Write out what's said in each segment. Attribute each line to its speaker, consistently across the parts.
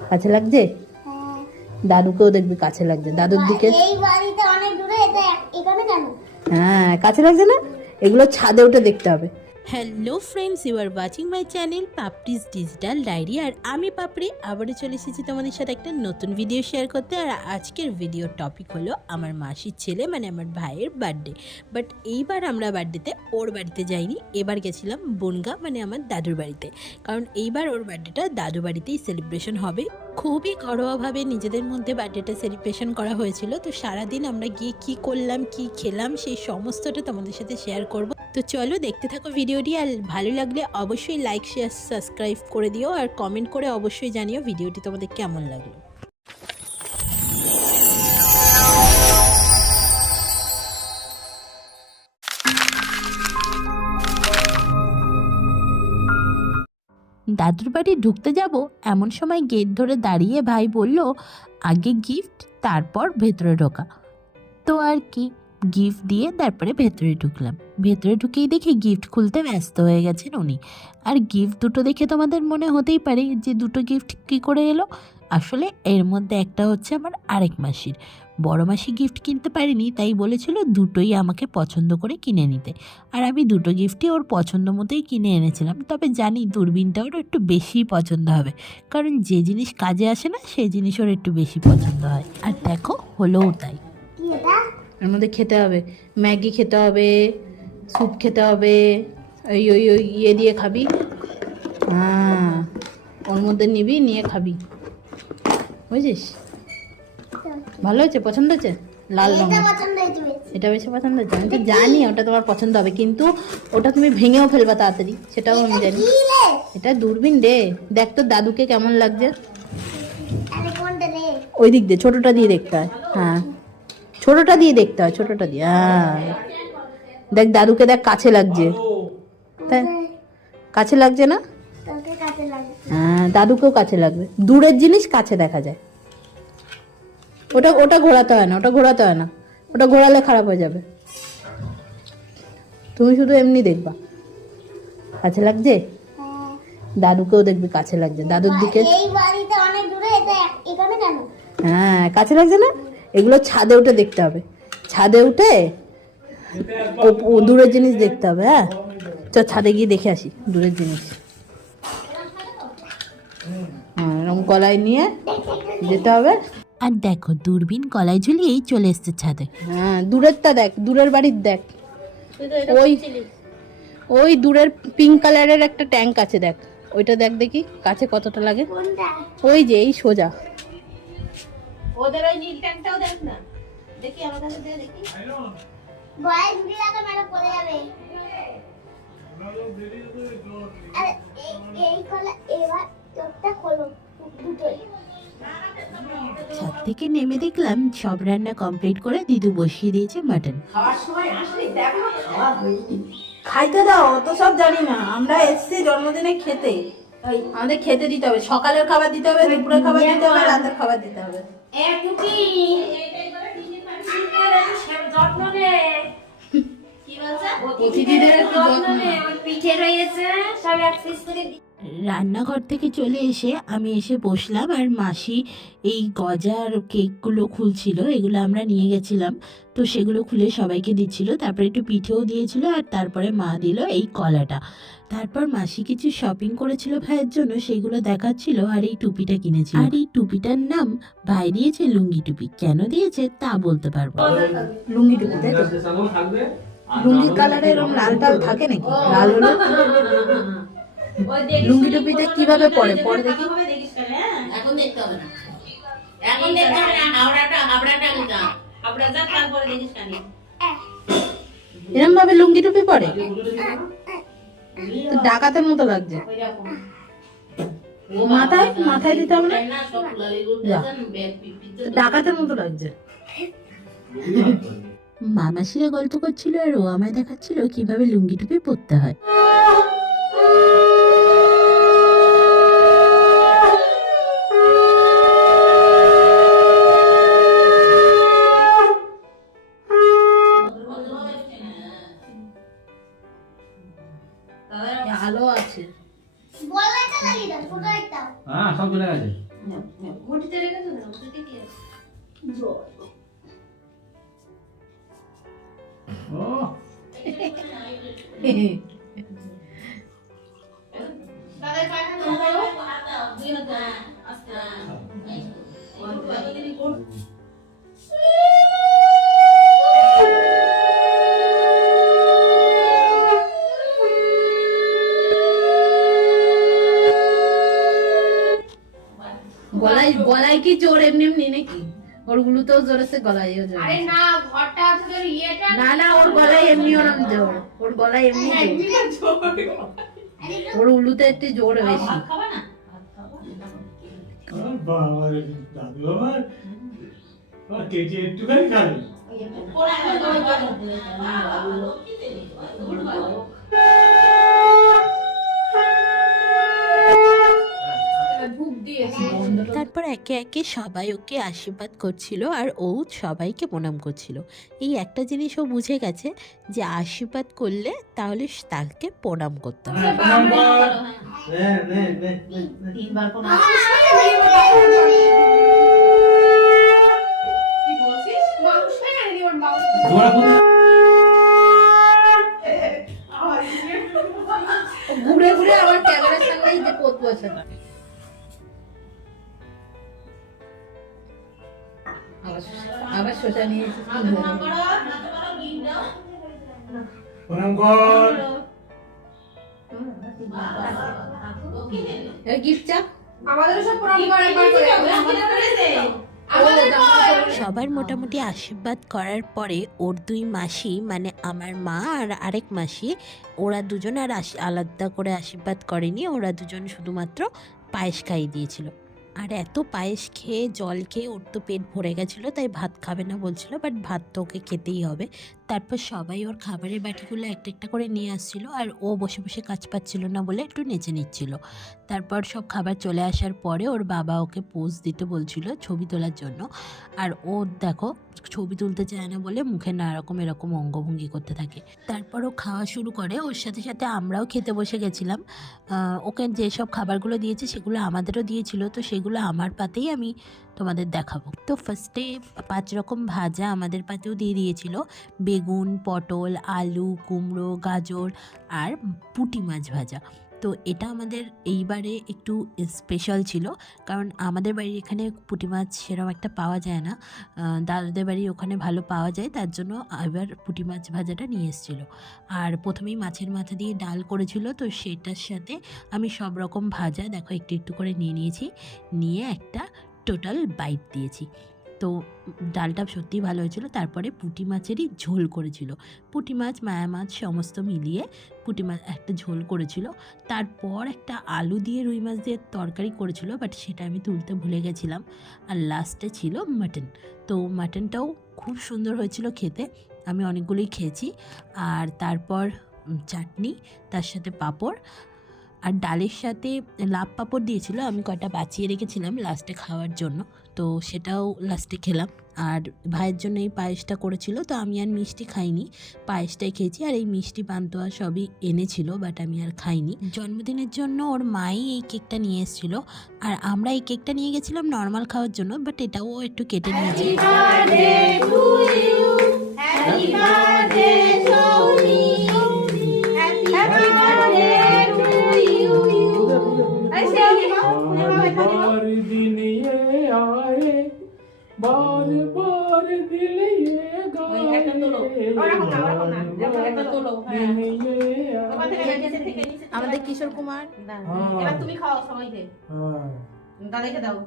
Speaker 1: কাছে লাগছে?
Speaker 2: হ্যাঁ।
Speaker 1: দাদুকেও দেখবি কাছে লাগছে। দাদুর দিকে হ্যাঁ কাছে লাগছে না? এগুলো ছাদে উঠে দেখতে হবে।
Speaker 3: Hello friends you are watching my channel Papri's digital diary আর আমি পাপড়ি, আবারও চলে এসেছি তোমাদের সাথে একটা নতুন ভিডিও শেয়ার করতে, আর আজকের ভিডিওর টপিক হলো আমার মাসির ছেলে মানে আমার ভাইয়ের বার্থডে বাট এইবার আমরা বার্থডেতে ওর বাড়িতে যাইনি, এবার গেছিলাম বনগা মানে আমার দাদুর বাড়িতে। কারণ এইবার ওর বার্থডেটা দাদু বাড়িতেই সেলিব্রেশন হবে। খুবই ঘরোয়াভাবে নিজেদের মধ্যে বার্থডেটা সেলিব্রেশন করা হয়েছিল। তো সারাদিন আমরা গিয়ে কি করলাম, কি খেলাম, সেই সমস্তটা তোমাদের সাথে শেয়ার করব। তো চলো দেখতে থাকো ভিডিওটি আর ভালো লাগলে অবশ্যই লাইক শেয়ার সাবস্ক্রাইব করে দিও। আর কমেন্ট করে অবশ্যই জানিও ভিডিওটি তোমাদের কেমন লাগল। দাদুর বাড়ি ঢুকতে যাব, এমন সময় গেট ধরে দাঁড়িয়ে ভাই বলল, আগে গিফট তারপর ভেতরে ঢোকা। তো আর কি গিফট দিয়ে তারপরে ভেতরে ঢুকলাম। ভেতরে ঢুকেই দেখি গিফট খুলতে ব্যস্ত হয়ে গেছেন উনি। আর গিফট দুটো দেখে তোমাদের মনে হতেই পারে যে দুটো গিফট কি করে এলো? আসলে এর মধ্যে একটা হচ্ছে আমার আরেক মাসির। বড় মাসি গিফট কিনতে পারিনি তাই বলেছিল দুটোই আমাকে পছন্দ করে কিনে নিতে। আর আমি দুটো গিফটই ওর পছন্দ মতোই কিনে এনেছিলাম। তবে জানি দূরবীনটা ওর একটু বেশিই পছন্দ হবে। কারণ যে জিনিস কাজে আসে না সেই জিনিস ওর একটু বেশি পছন্দ হয়। আর দেখো হলোও তাই।
Speaker 1: এর মধ্যে খেতে হবে। ম্যাগি খেতে হবে স্যুপ খেতে হবে ওই ওই ওই ইয়ে দিয়ে খাবি। হ্যাঁ ওর মধ্যে নিবি নিয়ে খাবি। বুঝিস? ভালো হয়েছে? পছন্দ হয়েছে? লাল
Speaker 2: বেশি।
Speaker 1: এটা বেশি পছন্দ হয়েছে। আমি তো জানি ওটা তোমার পছন্দ হবে কিন্তু ওটা তুমি ভেঙেও ফেলবা তাড়াতাড়ি। সেটাও আমি জানি। এটা দূরবীন রে। দেখ তো দাদুকে কেমন লাগছে। ওই দিক দিয়ে ছোটটা দিয়ে দেখতে হয়। হ্যাঁ। ছোটটা দিয়ে দেখতে হয় ছোটটা দিয়ে। হ্যাঁ। দেখ দাদুকে দেখ কাছে লাগছে। তাই? কাছে লাগছে না? হ্যাঁ দাদুকেও কাছে লাগবে। দূরের জিনিস কাছে দেখা যায়। ওটা ওটা ঘোরাতে হয় না ওটা ঘোরাতে হয় না। ওটা ঘোরালে খারাপ হয়ে যাবে। তুমি শুধু এমনি দেখবা। কাছে লাগছে?
Speaker 2: হ্যাঁ।
Speaker 1: দাদুকেও দেখবি কাছে লাগছে। দাদুর দিকে হ্যাঁ কাছে লাগছে না? এগুলো ছাদে উঠে দেখতে হবে। ছাদে উঠে দূরের জিনিস দেখতে হবে হ্যাঁ? চ ছাদে গিয়ে দেখে আসি দূরের জিনিস। হ্যাঁ এরকম কলাই নিয়ে যেতে হবে।
Speaker 3: আর দেখো দূরবীন গলায় ঝুলিয়েই চলে এসছে ছাদে।
Speaker 1: হ্যাঁ দূরেরটা দেখ দূরের বাড়ির দেখ। ওই ওই দূরের পিঙ্ক কালারের একটা ট্যাঙ্ক আছে দেখ। ওইটা দেখ দেখি কাছে কতটা লাগে। ওই যে এই সোজা।
Speaker 3: ওদের ওই নীল ট্যাঙ্কটাও দেখ না। দেখি আমার কাছে দিয়ে দেখি।
Speaker 2: ঝুলি রাখো মেরে পড়ে যাবে। আরে এই এই কলা এবার চোখটা খোলো দুটোই
Speaker 3: ছাদ থেকে নেমে দেখলাম সব রান্না কমপ্লিট করে দিদু বসিয়ে দিয়েছে মাটন
Speaker 1: খাইতে দাও অত সব জানি না। আমরা এসছি জন্মদিনে খেতে। আমাদের খেতে দিতে হবে। সকালের খাবার দিতে হবে দুপুরের খাবার দিতে হবে রাতের খাবার দিতে হবে। অতিথিদের একটু যত্ন নে।
Speaker 3: রান্নাঘর থেকে চলে এসে আমি এসে বসলাম আর মাসি এই গজার কেকগুলো খুলছিল এগুলো আমরা নিয়ে গেছিলাম। তো সেগুলো খুলে সবাইকে দিচ্ছিল তারপরে একটু পিঠেও দিয়েছিল আর তারপরে মা দিল এই কলাটা। তারপর মাসি কিছু শপিং করেছিল ভাইয়ের জন্য সেগুলো দেখাচ্ছিল আর এই টুপিটা কিনেছিল। আর এই টুপিটার নাম ভাই দিয়েছে লুঙ্গি টুপি। কেন দিয়েছে তা বলতে পারব।
Speaker 1: লুঙ্গি টুপি তাই তো? লুঙ্গি কালারের এরকম লাল টাল থাকে নাকি? লাল হলে? লুঙ্গি টুপিতে কীভাবে পরে? পরে দেখি।
Speaker 4: এখন দেখতে হবে না। এখন দেখতে হবে না হাওড়াটা হাওড়াটা যা। হাওড়া যা তারপরে দেখিস কানে।
Speaker 1: এরকম ভাবে লুঙ্গি টুপি পরে? তো ডাকাতের মতো লাগছে। মাথায় মাথায় দিতে হবে না? ডাকাতের মতো লাগছে।
Speaker 3: মামাসিরা গল্প করছিল আর ও আমায় দেখাচ্ছিল কীভাবে লুঙ্গি টুপি পরতে হয়।
Speaker 4: রেখেছো না কি আছে দাদা পায়খানা করো দুই হাত আস্তে
Speaker 1: গলায় গলায় কি জোর এমনি এমনি নাকি? ওরগুলো তো জোরে সে গলায় জোর
Speaker 4: আরে না ঘরটা আছে তোর ইয়েটা
Speaker 1: না না ওর গলায় এমনি ওরম জোর ওর গলায় এমনি জোর ওর উলুতে একটু জোর বেশি।
Speaker 5: একটুখানি খাবে।
Speaker 4: দিয়েছি।
Speaker 3: তারপর একে একে সবাই ওকে আশীর্বাদ করছিল আর ও সবাইকে প্রণাম করছিল। এই একটা জিনিস ও বুঝে গেছে যে আশীর্বাদ করলে তাহলে তাকে প্রণাম করতে হবে।
Speaker 1: ঘুরে ঘুরে আমার ক্যামেরার সামনেই যে পোত
Speaker 3: সবার মোটামুটি আশীর্বাদ করার পরে ওর দুই মাসি মানে আমার মা আর আরেক মাসি, ওরা দুজন আর আলাদা করে আশীর্বাদ করেনি, ওরা দুজন শুধুমাত্র পায়েস খাইয়ে দিয়েছিল। আর এত পায়েস খেয়ে জল খেয়ে ওর তো পেট ভরে গেছিল, তাই ভাত খাবে না বলছিল বাট ভাত তো ওকে খেতেই হবে। তারপর সবাই ওর খাবারের বাটিগুলো একটা একটা করে নিয়ে আসছিল আর ও বসে বসে কাজ পাচ্ছিল না বলে একটু নেচে নিচ্ছিল। তারপর সব খাবার চলে আসার পরে ওর বাবা ওকে পোজ দিতে বলছিল ছবি তোলার জন্য। আর ও দেখো ছবি তুলতে চায় না বলে মুখে নানা রকম এরকম অঙ্গভঙ্গি করতে থাকে। তারপর ও খাওয়া শুরু করে, ওর সাথে সাথে আমরাও খেতে বসে গেছিলাম। ওকে যেসব খাবারগুলো দিয়েছে সেগুলো আমাদেরও দিয়েছিল, তো সেগুলো আমার পাতেই আমি তোমাদের দেখাবো। তো ফার্স্টে পাঁচ রকম ভাজা আমাদের পাতেও দিয়ে দিয়েছিল। বেগুন, পটল, আলু, কুমড়ো, গাজর আর পুঁটি মাছ ভাজা। তো এটা আমাদের এইবারে একটু স্পেশাল ছিল। কারণ আমাদের বাড়ির এখানে পুঁটি মাছ সেরকম একটা পাওয়া যায় না। দাদাদের বাড়ি ওখানে ভালো পাওয়া যায়, তার জন্য এবার পুঁটি মাছ ভাজাটা নিয়ে এসেছিল। আর প্রথমেই মাছের মাথা দিয়ে ডাল করেছিল, তো সেটার সাথে আমি সব রকম ভাজা, দেখো একটু একটু করে নিয়ে নিয়েছি। নিয়ে একটা টোটাল বাইট দিয়েছি। তো ডালটা সত্যিই ভালো হয়েছিল, তারপরে পুঁটি মাছেরই ঝোল করেছিল। পুঁটি মাছ, মায়া মাছ সমস্ত মিলিয়ে পুঁটি মাছ একটা ঝোল করেছিল। তারপর একটা আলু দিয়ে রুই মাছ দিয়ে তরকারি করেছিল, বাট সেটা আমি তুলতে ভুলে গেছিলাম। আর লাস্টে ছিল মাটন তো মাটনটাও খুব সুন্দর হয়েছিল খেতে। আমি অনেকগুলোই খেয়েছি। আর তারপর চাটনি, তার সাথে পাঁপড়। আর ডালের সাথে লাভ পাঁপড় দিয়েছিল, আমি কয়টা বাঁচিয়ে রেখেছিলাম লাস্টে খাওয়ার জন্য। তো সেটাও লাস্টে খেলাম। আর ভাইয়ের জন্য এই পায়েসটা করেছিল, তো আমি আর মিষ্টি খাইনি। পায়েসটাই খেয়েছি, আর এই মিষ্টি পান্তুয়া সবই এনেছিল বাট আমি আর খাইনি। জন্মদিনের জন্য ওর মাই এই কেকটা নিয়ে এসেছিল, আর আমরা এই কেকটা নিয়ে গেছিলাম নর্মাল খাওয়ার জন্য বাট এটাও একটু কেটে নিয়েছে।
Speaker 5: बार बार दिन ये आए बार बार दिल ये गाए
Speaker 4: একটা তোলো।
Speaker 5: बार
Speaker 4: একটা তোলো,
Speaker 5: बार
Speaker 4: হ্যাঁ।
Speaker 5: दिन ये
Speaker 4: ওখান থেকে
Speaker 5: आए
Speaker 4: নিচে থেকে নিচে থেকে
Speaker 1: আমাদের কিশোর কুমার
Speaker 4: দাও।
Speaker 5: হ্যাঁ।
Speaker 4: এবার তুমি খাও সবাইকে
Speaker 5: हाँ
Speaker 4: দাদাকে দাও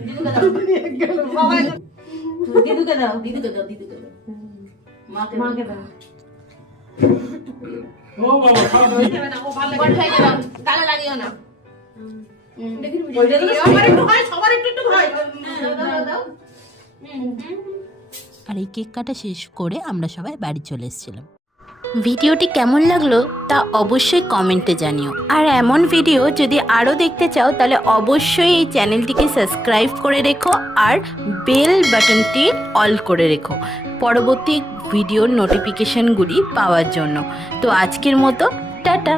Speaker 4: দিদুকে দাও সবাইকে- দিদুকে দাও দিদুকে দাও দিদুকে দাও মাকে মাকে দাও
Speaker 3: আর এই কেক কাটা শেষ করে আমরা সবাই বাড়ি চলে এসেছিলাম। ভিডিওটি কেমন লাগল তা অবশ্যই কমেন্টে জানিও। আর এমন ভিডিও যদি আরও দেখতে চাও তাহলে অবশ্যই এই চ্যানেলটিকে সাবস্ক্রাইব করে রেখো আর বেল বাটনটি অল করে রেখো। পরবর্তী ভিডিওর নোটিফিকেশানগুলি পাওয়ার জন্য। তো আজকের মতো টাটা।